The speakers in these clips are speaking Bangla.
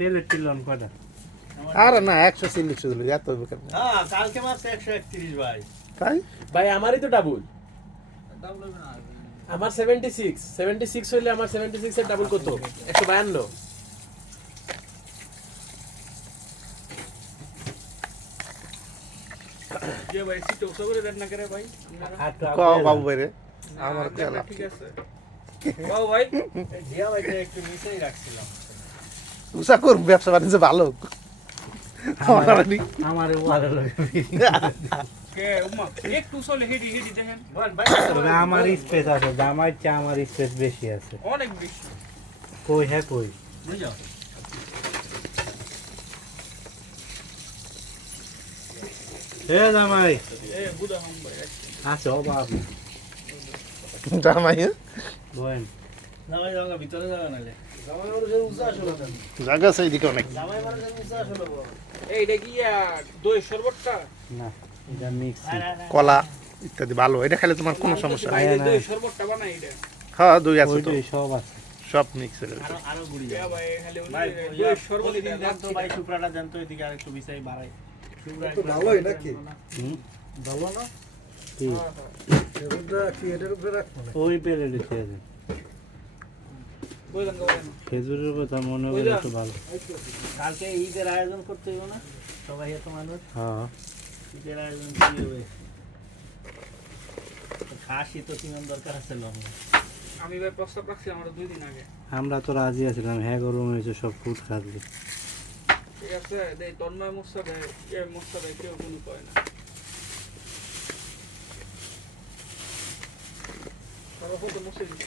তেলের টিলন কয়টা? আর না একশো চল্লিশ এত হ্যাঁ কালকে মারছে একশো একত্রিশ ভাই। তাই? ভাই আমারই তো ডাবল আমার সেভেন্টি সিক্স সেভেন্টি সিক্স হইলে আমার সেভেন্টি সিক্স এর ডাবল কত? একশো বায়ান্ন। যে ভাই সিট ওসব করে দেন না করে ভাই? ক বাবু ভাই রে আমার ঠিক আছে। বাবু ভাই। জিয়া ভাইকে একটু নিচেই রাখছিলাম। উষা করুন ব্যবসা বাণিজ্য ভালো আমার আমার ভালো লাগে। কে উমা একটু চলে হেডি হেডি দেখেন। বল ভাই তবে আমার স্পেস আছে জামাই চেয়ে আমার স্পেস বেশি আছে। অনেক বেশি। কই হ্যাঁ কই? এ জামাই। এ বুদা হাম ভাই আছে অভাব জামাই? বয়েন। জায়গা আছে এইদিকে অনেক। জামাই মানুষের নিচে আসলে এইটা কি দই শরবতটা? না এটা মিক্স কলা ইত্যাদি ভালো। এটা খেলে তোমার কোনো সমস্যা নেই। দই না। শরবতটা বানাই এটা। হ্যাঁ দুই আছে তো। সব আছে। সব মিক্স হয়ে গেছে আরও আরও গুড়ি ভাই খালি শরবত দেন ভাই শুক্রাটা দেন এদিকে আর বিছাই বাড়াই। শুক্রা একটু ভালোই নাকি? হুম? ভালো না? কি? এগুলা কি এটার উপরে রাখব ওই দেন বললাম বললাম খেজুরের কথা মনে করে একটু ভালো। কালকে ঈদের আয়োজন করতে হইব না? সবাই এত মানুষ? হ্যাঁ। ঈদের আয়োজন কি হবে? খাসি তো কিমান দরকার আছে লঙ্গ আমি ভাই প্রস্তাব রাখছি আমার দুই দিন আগে। আমরা তো রাজি আছিলাম হ্যাঁ গরম হয়েছে সব ফুড খাদ্য ঠিক আছে দেই তন্ময় মুস্তা দেয় এ মুস্তা দেয় কেউ কোনো কয় না। সর্বপ্রথম দিচ্ছি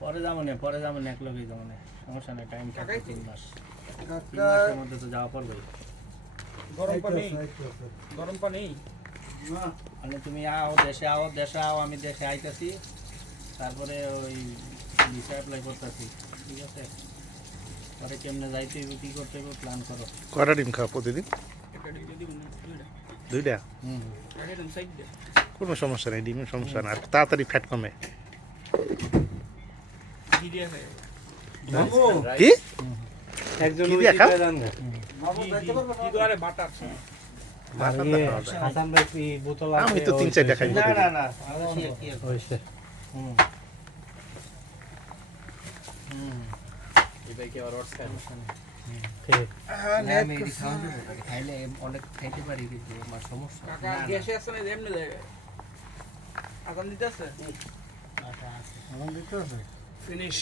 পরে যাব না পরে যাব না এক লোকই যাব না। সমস্যা নেই টাইম থাকে তিন মাস। তিন মাসের মধ্যে তো যাওয়া পড়বে। গরম পানি। গরম পানি? মানে তুমি আও দেশে আও দেশে আও আমি দেশে আইতেছি। তারপরে ওই ভিসা অ্যাপ্লাই করতেছি ঠিক আছে? পরে কেমনে যাইতে হইব কি করতে হইব প্ল্যান করো। কয়টা ডিম খাও প্রতিদিন? দুইটা। দুইটা? হুম। কোনো সমস্যা নেই ডিমের সমস্যা না আর তাড়াতাড়ি ফ্যাট কমে। কি? একজন আমি তো তিন না না অনেক খাইতে পারি কিন্তু আমার সমস্যা। গ্যাসে আসছে না এমনি আছে? দিতে আছে। Finish.